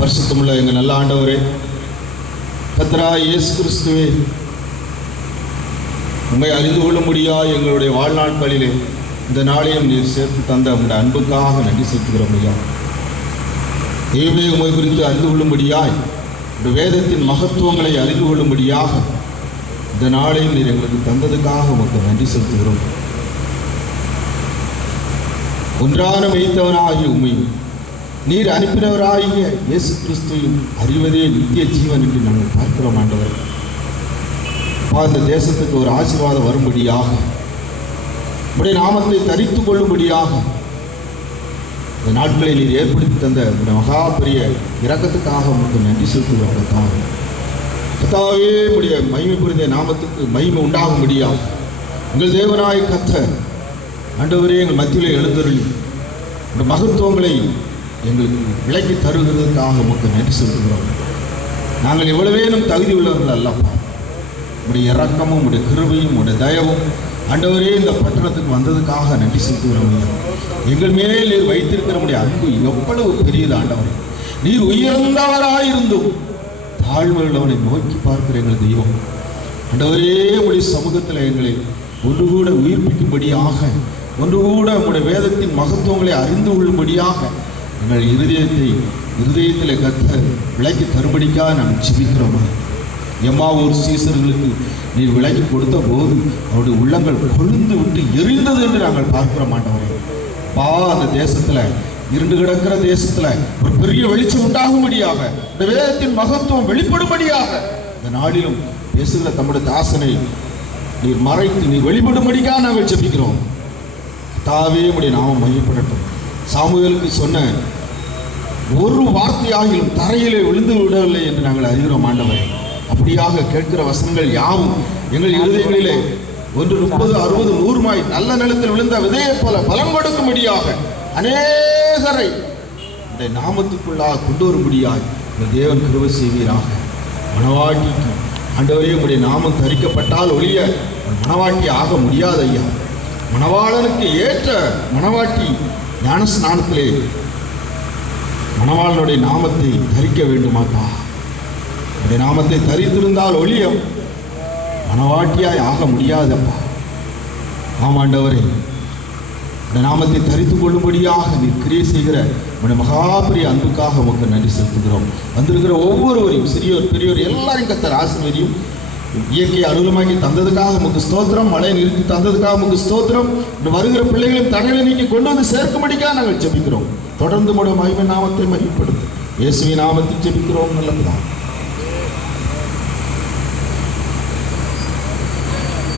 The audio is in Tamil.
பரிசுத்தமுள்ள எங்கள் நல்ல ஆண்டவரே, கர்த்தராகிய இயேசு கிறிஸ்துவே, உம்மை அறிந்து கொள்ளும்படியாய் எங்களுடைய வாழ்நாட்களிலே இந்த நாளையும் நீர் சேர்த்து தந்த உங்களுடைய அன்புக்காக நன்றி செலுத்துகிறோம் ஐயா. தெய்வமே, உம்மை குறித்து அறிந்து கொள்ளும்படியாய் இந்த வேதத்தின் மகத்துவங்களை அறிந்து கொள்ளும்படியாக இந்த நாளையும் நீர் எங்களுக்கு தந்ததுக்காக உமக்கு நன்றி செலுத்துகிறோம். ஒன்றான மெய்த்தவனாகிய உம்மையும் நீர் அனுப்பினவராகிய இயேசு கிறிஸ்துவையும் அறிவதே நித்திய ஜீவன் என்று நாங்கள் பார்க்கிறோம் ஆண்டவர். இந்த தேசத்துக்கு ஒரு ஆசீர்வாதம் வரும்படியாக, உடைய நாமத்தை தரித்து கொள்ளும்படியாக இந்த நாட்களை நீர் ஏற்படுத்தி தந்த இந்த மகா பெரிய இரக்கத்துக்காக உங்களுக்கு நன்றி செலுத்துகிறோம். கர்த்தாவே, உடைய மகிமை புரிந்த நாமத்துக்கு மகிமை உண்டாகும்படியாக எங்கள் தேவனாய் கர்த்தர் ஆண்டவரே எங்கள் மத்தியிலே எழுந்தருளி இந்த மகத்துவங்களை எங்களுக்கு விலக்கி தருகிறதுக்காக உங்களுக்கு நன்றி செலுத்துகிறோம். நாங்கள் எவ்வளவேனும் தகுதி உள்ளவர்கள் அல்லப்பா. உடைய இரக்கமும் உடைய கிருபையும் உடைய தயவும் ஆண்டவரே இந்த பட்டணத்துக்கு வந்ததுக்காக நன்றி செலுத்துகிறோம். எங்கள் மேல் நீர் வைத்திருக்கிற உடைய அன்பு எவ்வளவு பெரியது ஆண்டவரே. நீர் உயர்ந்தவராயிருந்தும் தாழ்மை உள்ளவனை நோக்கி பார்க்கிற எங்கள் தெய்வம் ஆண்டவரே, உடைய சமூகத்தில் எங்களை ஒன்று கூட உயிர்ப்பிக்கும்படியாக, ஒன்று கூட உங்களுடைய வேதத்தின் மகத்துவங்களை அறிந்து கொள்ளும்படியாக எங்கள் இருதயத்தில் கர்த்தர் விலக்கி தரும்படிக்காக நாங்கள் ஜெபிக்கிறோம். எம்மாவூர் சீசர்களுக்கு நீர் விலக்கி கொடுத்த போது அவருடைய உள்ளங்கள் கொழுந்து விட்டு எரிந்தது என்று நாங்கள் பார்க்கிற மாட்டோம். அந்த தேசத்தில் இருண்டு கிடக்கிற தேசத்தில் ஒரு பெரிய வெளிச்சம் உண்டாகும்படியாக, இந்த வேதத்தின் மகத்துவம் வெளிப்படும்படியாக இந்த நாளிலும் பேசுகிற தம்முடைய தாசனை நீர் மறைத்து நீர் வெளிப்படும்படியாக நாங்கள் ஜெபிக்கிறோம். தாவே உடைய நாமம் மையப்படட்டும். சாமுவேலுக்கு சொன்ன ஒரு வார்த்தையாகிலும் தரையிலே விழுந்து விடவில்லை என்று நாங்கள் அறிகிறோம் ஆண்டவரே. அப்படியாக கேட்கிற வசனங்கள் யாவும் எங்கள் இருதயங்களிலே 1, 30, 60, 100 நல்ல நிலத்தில் விழுந்த விதையை போல பலம் கொடுக்கும்படியாக அநேகரை இந்த நாமத்துக்குள்ளாக கொண்டு வரும்படியாக இந்த தேவன் கிருபை செய்வீராக. மணவாட்டிக்கு ஆண்டவரே, உடைய நாமம் தரிக்கப்பட்டால் ஒழிய மணவாட்டி ஆக முடியாது ஐயா. மணவாளனுக்கு ஏற்ற மணவாட்டி ஞான ஸ்நானத்திலே மணவாளனுடைய நாமத்தை தரிக்க வேண்டுமாப்பா. உடைய நாமத்தை தரித்திருந்தால் ஒழிய மணவாட்டியாய் ஆக முடியாதப்பா. ஆமாண்டவரே, இந்த நாமத்தை தரித்து கொள்ளும்படியாக நீர் கிரியை செய்கிற உடைய மகாபெரிய அன்புக்காக உமக்கு நன்றி செலுத்துகிறோம். வந்திருக்கிற ஒவ்வொருவரையும், சிறியோர் பெரியோர் எல்லாரையும் கர்த்தர் ஆசீர்வதியும். இயற்கையை அனுகூலமாக்கி தந்ததுக்காக உமக்கு ஸ்தோத்திரம். மழையை நிறுத்தி தந்ததுக்காக உமக்கு ஸ்தோத்திரம். வருகிற பிள்ளைகளையும் தடைகளை நீக்கி கொண்டு வந்து சேர்க்கும்படிக்காக நாங்கள் ஜெபிக்கிறோம். தொடர்ந்து உடைய மகிமை நாமத்தை மகிமைப்படுத்தும். இயேசுவின் நாமத்தில் ஜெபிக்கிறோம் நல்லதுதான்.